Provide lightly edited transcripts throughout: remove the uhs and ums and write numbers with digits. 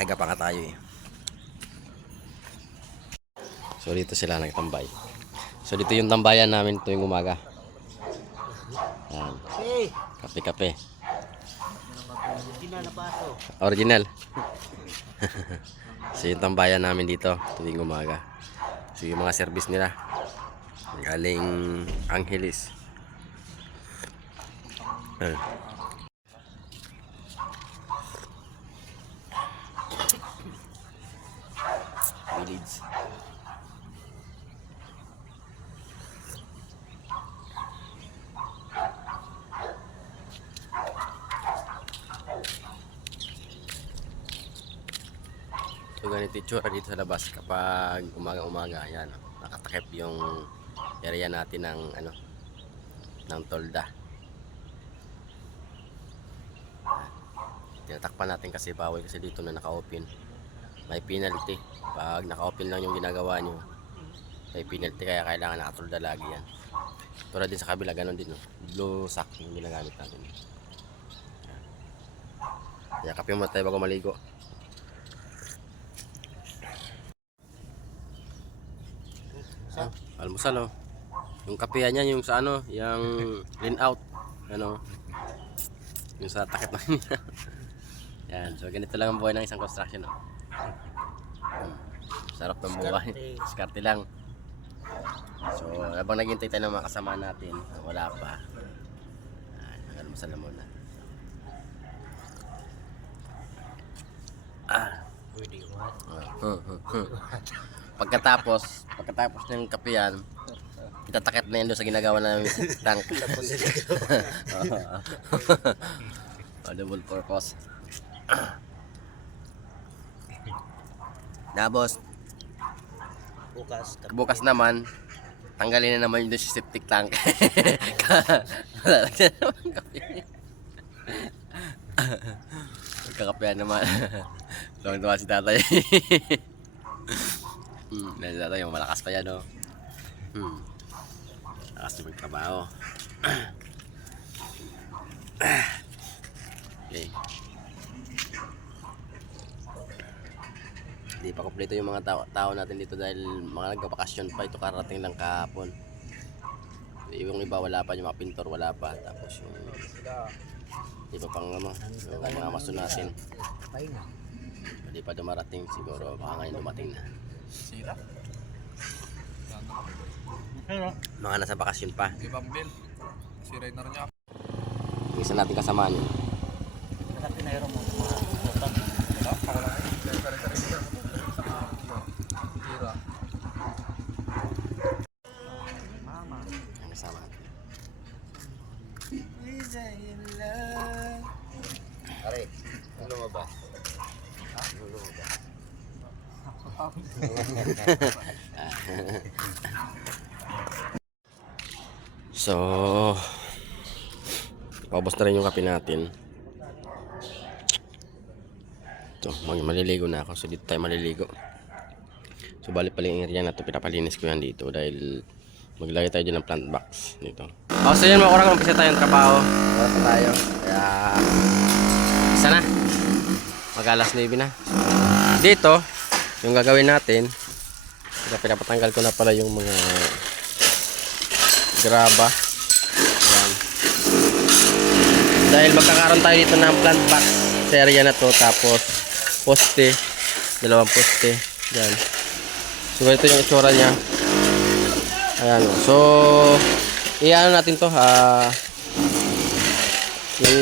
Aga pa nga tayo eh. So dito sila nagtambay. So dito yung tambayan namin tuwing umaga. Yan. Kape-kape. Original. So yung tambayan namin dito tuwing umaga. So yung mga service nila galing Angeles. Village. So ganito yung tsura dito sa labas kapag umaga-umaga. Yan, nakatakip yung area natin ng ano, ng tolda. Tinatakpan natin kasi bawal kasi dito na naka-open. May penalty. Pag naka-open lang yung ginagawa nyo, may penalty, kaya kailangan nakatolda lagi yan. Pero din sa kabila, ganun din. No? Blue sack yung ginagamit natin. Kaya kape mo tayo bago maligo. Almusal oh. Yung kapehan niya yung sa ano, yung lean out. Ano? Yung sa takip namin. Yan, so ganito lang ang buhay ng isang construction oh. Sarap ng buhay. Diskarte lang. So habang naghihintay tayo ng mga kasama natin, wala pa. Almusal na muna. Pagkatapos ng kapehan, itatakip na yan doon sa ginagawa namin tank. Double purpose. Tapos bukas naman tanggalin na naman yung septic tank. Magkakapehan naman. Tuwang-tuwa si tatay. Si tatay malakas pa yan oh. Malakas na magtrabaho. Okay. Hindi pa kompleto yung mga tao natin dito dahil mga nagpapakasyon pa. Ito karating lang kahapon. Yung iba wala pa, yung mga pintor wala pa. Tapos yung iba pang ano, yung mga maso natin hindi pa dumarating, siguro baka ngayon dumating na. Mga nasa bakasyon pa. Isa natin kasama nyo. Ang kasama natin. Pare, ano mo ba? So paubos na rin yung kape natin. So maliligo na ako. So dito tayo maliligo. So bali pala yung area na to, pinapalinis ko yan dito dahil maglagay tayo dyan ng plant box dito. So yun mga kurang, umpisa tayong trabaho. Oras na tayo. Kaya isa na, mag alas 9 na. Dito yung gagawin natin, pinapatanggal ko na pala yung mga graba. Ayan. Dahil magkakaroon tayo dito ng plant box sa area na to, tapos poste, dalawang poste dyan. So ito yung itsura nya. Ayan. So iano natin to,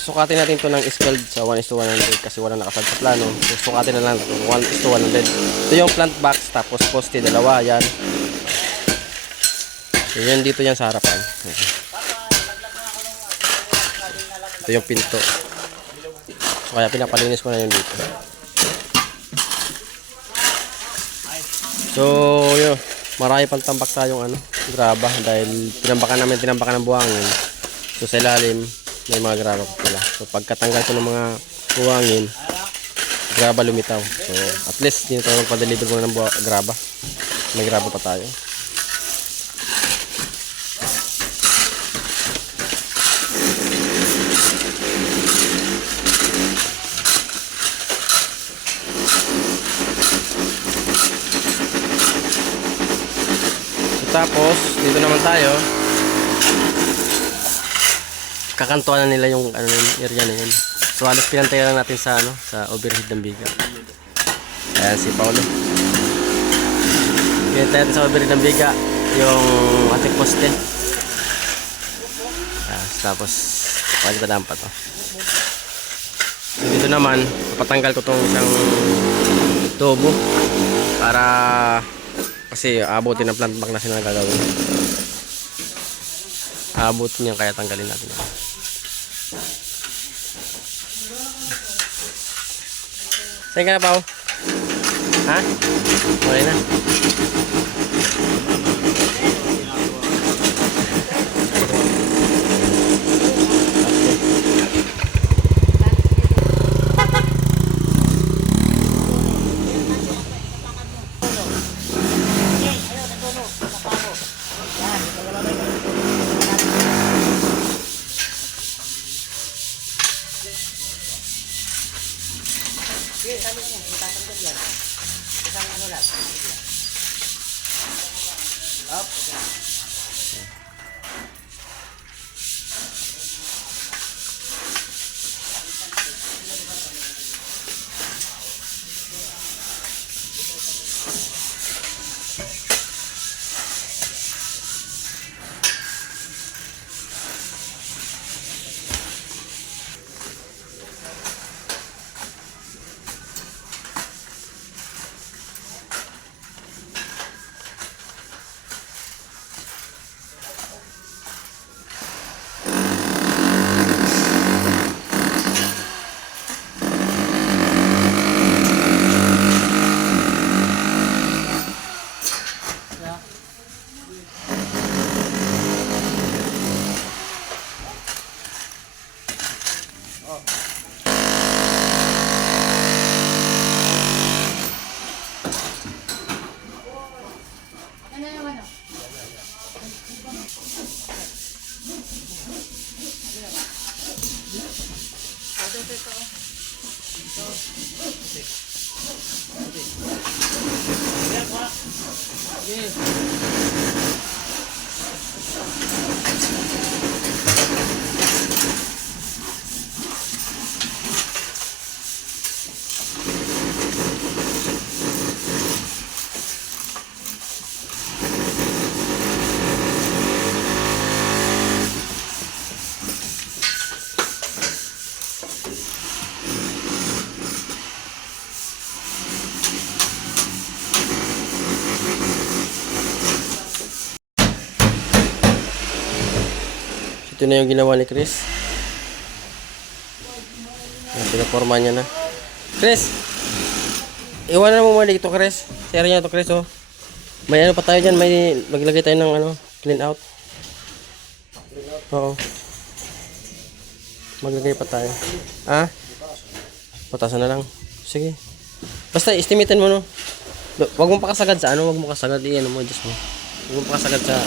sukatin natin to ng scaled sa 1:100 kasi wala nakasad sa plano. So sukatin na lang ito 1:100. Ito yung plant box, tapos poste dalawa. Yan. So yan dito yan sa harapan. Ito yung pinto. So kaya pinapalinis ko na yun dito. So yun, marami pang tambak tayong ano, graba dahil tinambakan ng buhangin. So sa ilalim may mga graba pa pala. So pagkatanggal ko ng mga buhangin, graba lumitaw. So at least dito tayo magpa-deliver muna ng graba. May graba pa tayo. Tapos, dito naman tayo. Kakantuan na nila yung ano, yung area na yun. So, halos pinantay lang natin sa, ano, sa overhead ng biga. Ayan si Paulo. Pinantay natin sa overhead ng biga yung ating poste. Tapos, pagkatadaan pa to. So, dito naman, papatanggal ko tong isang tubo para kasi aabutin ng plant back na sila gagawin. Aabutin niya kaya tanggalin natin. Saan ka na, Pao? Ha? Okay na. Ito na yung ginawa ni Chris. Pinaporma niya na. Chris! Iwanan mo muna dito, Chris. Sa area niya to, Chris, oh. May ano pa tayo dyan. May maglagay tayo ng ano, clean out. Oo. Maglagay pa tayo. Ah? Patasan na lang. Sige. Basta, estimatein mo, no? Huwag mo pakasagad sa ano. Huwag mo kasagad. Iyan mo, adjust mo. Huwag mo pakasagad sa...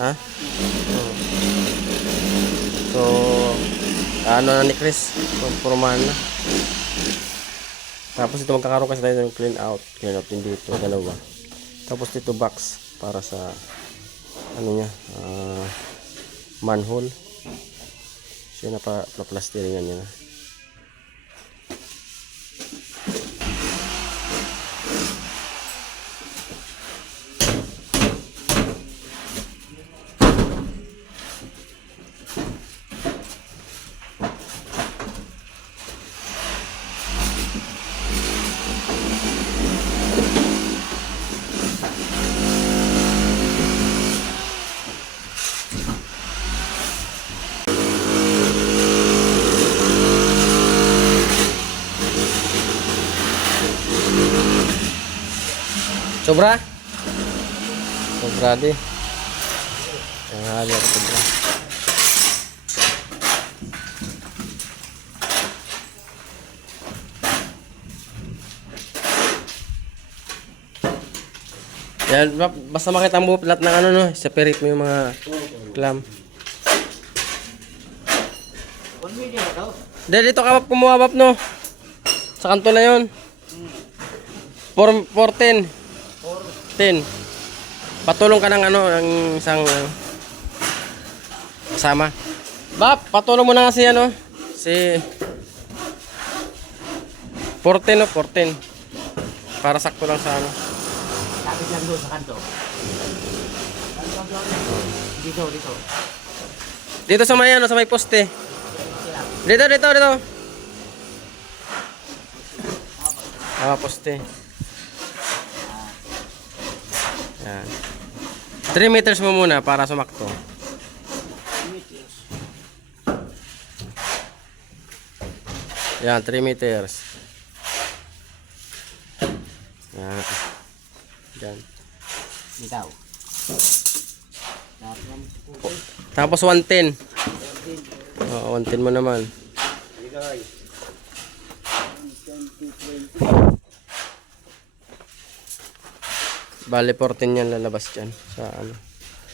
Ha? Oo. So, ano na ni Chris, formahan na. Tapos ito magkakaroon kasi tayo ng clean out din dito, dalawa. Tapos dito box para sa ano niya, manhole. So yun na plasteringan niya na. Sobra? Sobra di. Yang ada sobra. Yan, basta makita mo lahat ng ano, no, separate mo yung mga clam. Dito ka kumuha, no? Sa kanto na yun. 410. 10. Patulong ka ng ano, ng isang kasama. Bap, patulong mo na nga si ano, si 14 o 14. Para sakto lang sa ano. Lapit lang doon sa kanto. Dito, dito. Dito sa may ano, sa may poste. Dito. Poste. Yan. 3 meters mo muna para sumakto. Yan, 3 meters. Yan. Yan. Bitaw. Tapos 110. Oo, 110 mo naman. Bale 14 yan lalabas dyan sa ano.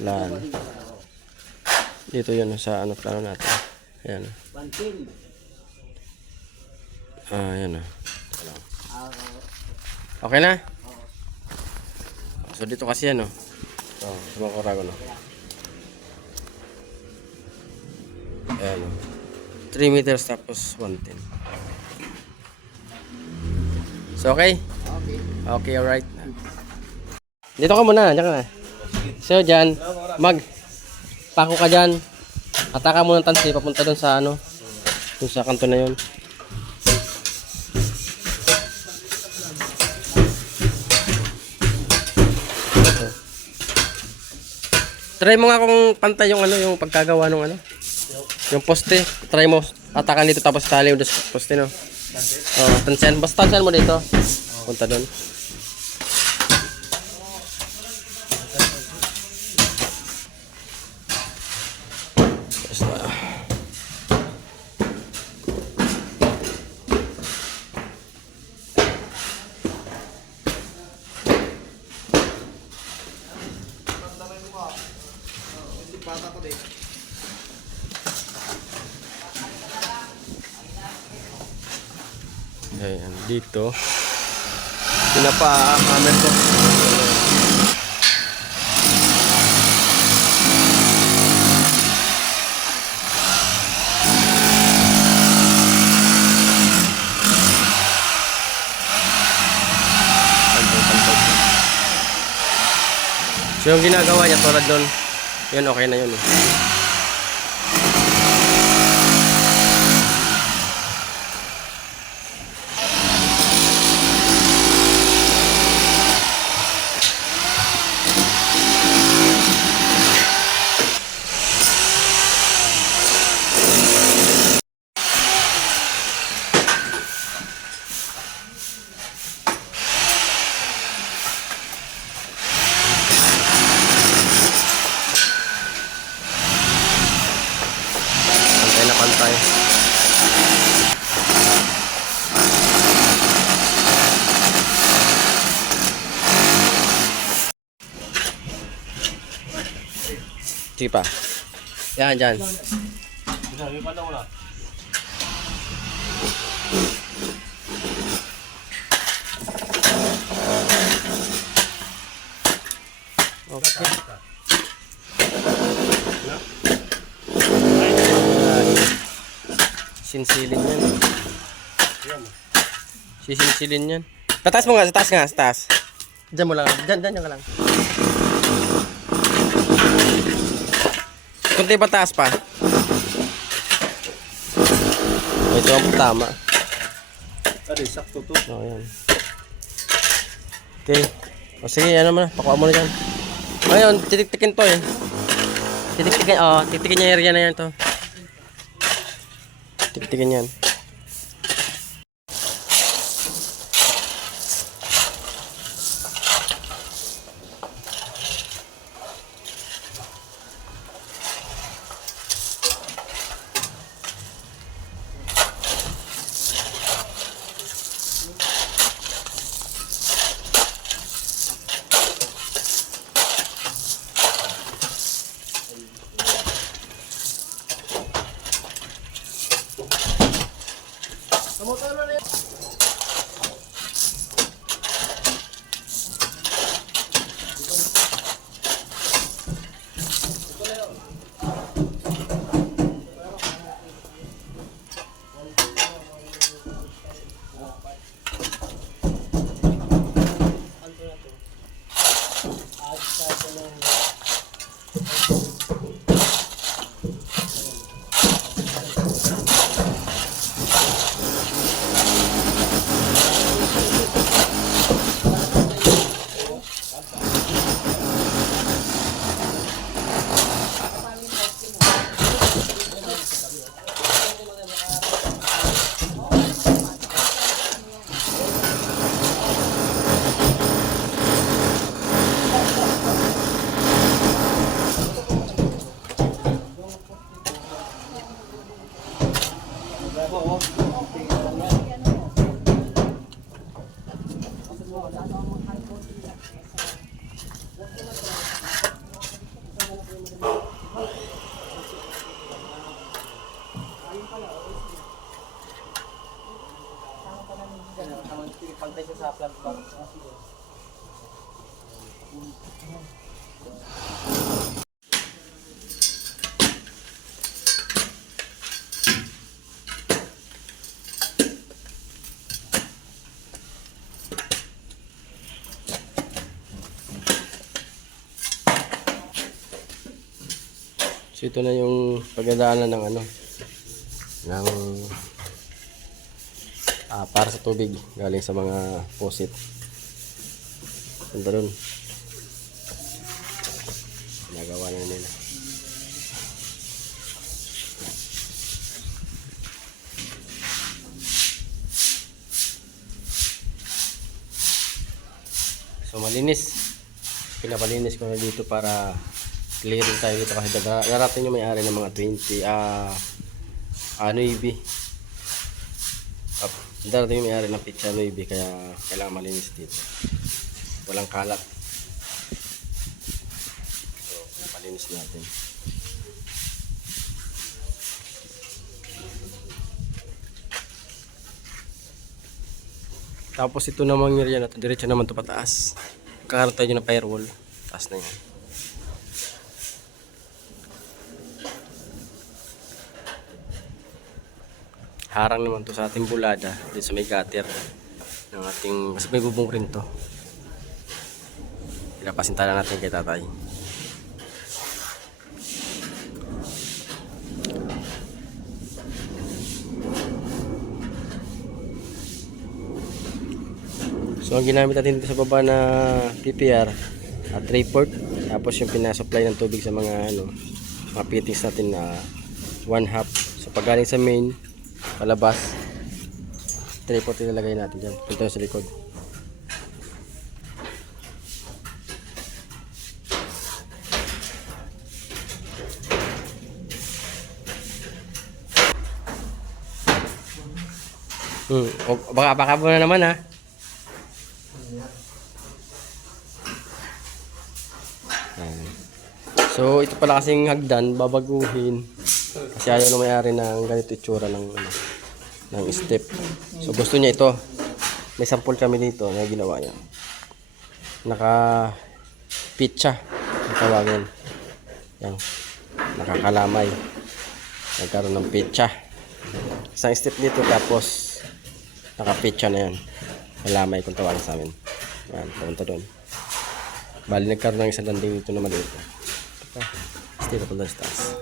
Lan. Dito yun sa ano plano natin. Ayan. 110. Ayan. Okay na? So dito kasi yan, no? So, sumakura ko, no? Ayan, no? 3 meters tapos 110. So, okay? Okay, alright. Dito ka muna, dyan ka na. So, dyan, pako ka dyan. Ataka mo ng tansi, papunta dun sa ano, dun sa kanto na yun. Try mo nga kung pantay yung ano, yung pagkagawa ng ano. Yung poste. Try mo. Atakan dito tapos tali mo sa poste, no. Oh, tansiyan. Basta tansiyan mo dito. Punta doon. Basta. Ayan, dito pinapa-hammer ko. So yung ginagawa niya tulad doon, yun okay na yun, eh. Pantay. Sige pa. Yan, dyan. Okay. Sinsilin yan. Sisinsilin yan. Sa taas mo nga, sa taas nga, sa taas. Diyan mo lang. Diyan ka lang. Kunti pa taas pa. Ito ang tama. Ano, sakto to. Oo, yan. Okay. O sige, ano mo na. Pakuha mo na dyan. Ngayon, titik-tikin to eh. Titik-tikin niya area na yan to. Titik-tikin yan. Pagtay siya sa plant box. So ito na yung pagdadaanan ng ano ng para sa tubig galing sa mga faucet. Ganda dun. Ginagawa na nila. So malinis. Pinapalinis ko na dito para clearing tayo dito kasi darating yung may-ari ng mga 20 9. Darating yung may-ari ng pizza 9 kaya kailangan malinis dito. Walang kalat. So, malinis natin. Tapos ito namang area na ito, diretso naman ito pataas. Kakaroon tayo ng firewall. Taas na yan. Harang naman to sa ating bulada dito sa may gutter ng ating kasi may bubong rin to. Ilapasin tala natin kay tatay. So ang ginamit natin dito sa baba na PPR at 3/4 tapos yung pinasupply ng tubig sa mga mga fittings natin na 1/2. So pag galing sa main palabas 3/4 ilalagay natin dyan punta sa likod. Baka mo na naman ha. So ito pala kasing hagdan babaguhin kasi ayaw na may-ari ng ganito itsura ng step. So gusto niya ito. May sample kami dito na ginawa niya. Naka pitcha ang tawagin. Yan. Nakakalamay. Nagkaroon ng pitcha. Isang step dito tapos naka pitcha na yan. Kalamay kung tawagin sa amin. Yan, punta doon. Bali nagkaroon ng isang landing dito naman dito. Stay up on the stars.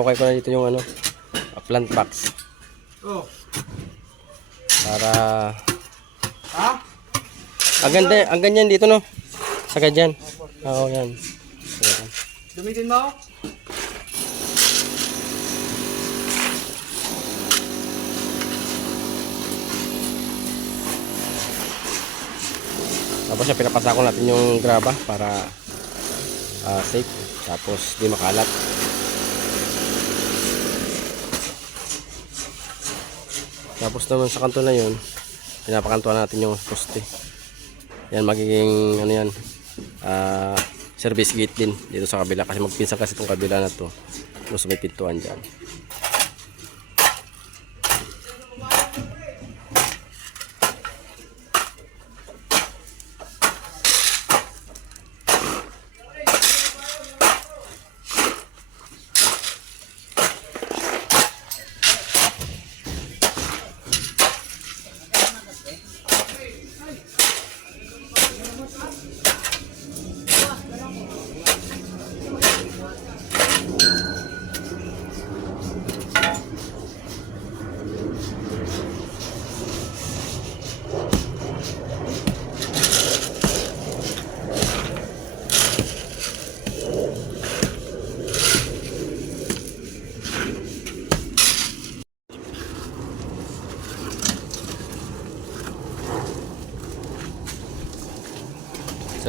Okay ko na dito yung plant box. Oh. Para Ha? ang ganyan dito no. Sa ganyan. Oo, yan. Dumitin mo? Tapos pinapasakon natin yung graba para safe. Tapos di makalat. Tapos naman sa kanto na yun, pinapakantuan natin yung poste. Yan magiging service gate din dito sa kabila kasi magpinsan kasi itong kabila na to. Tapos may pintuan dyan.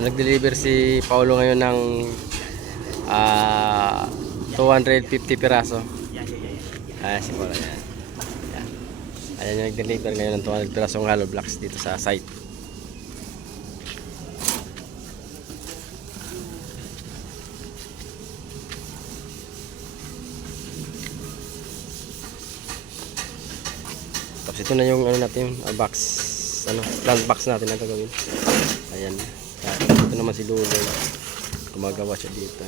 So nag-deliver si Paulo ngayon ng 250 piraso. Si Paulo yan. Yan. Ayan yung nag-deliver ngayon ng 200 pirasong hollow blocks dito sa site. Tapos ito na yung ano natin, box, plant box natin na gagawin. Ayan. Ito naman si Lulo. Gumagawa siya dito.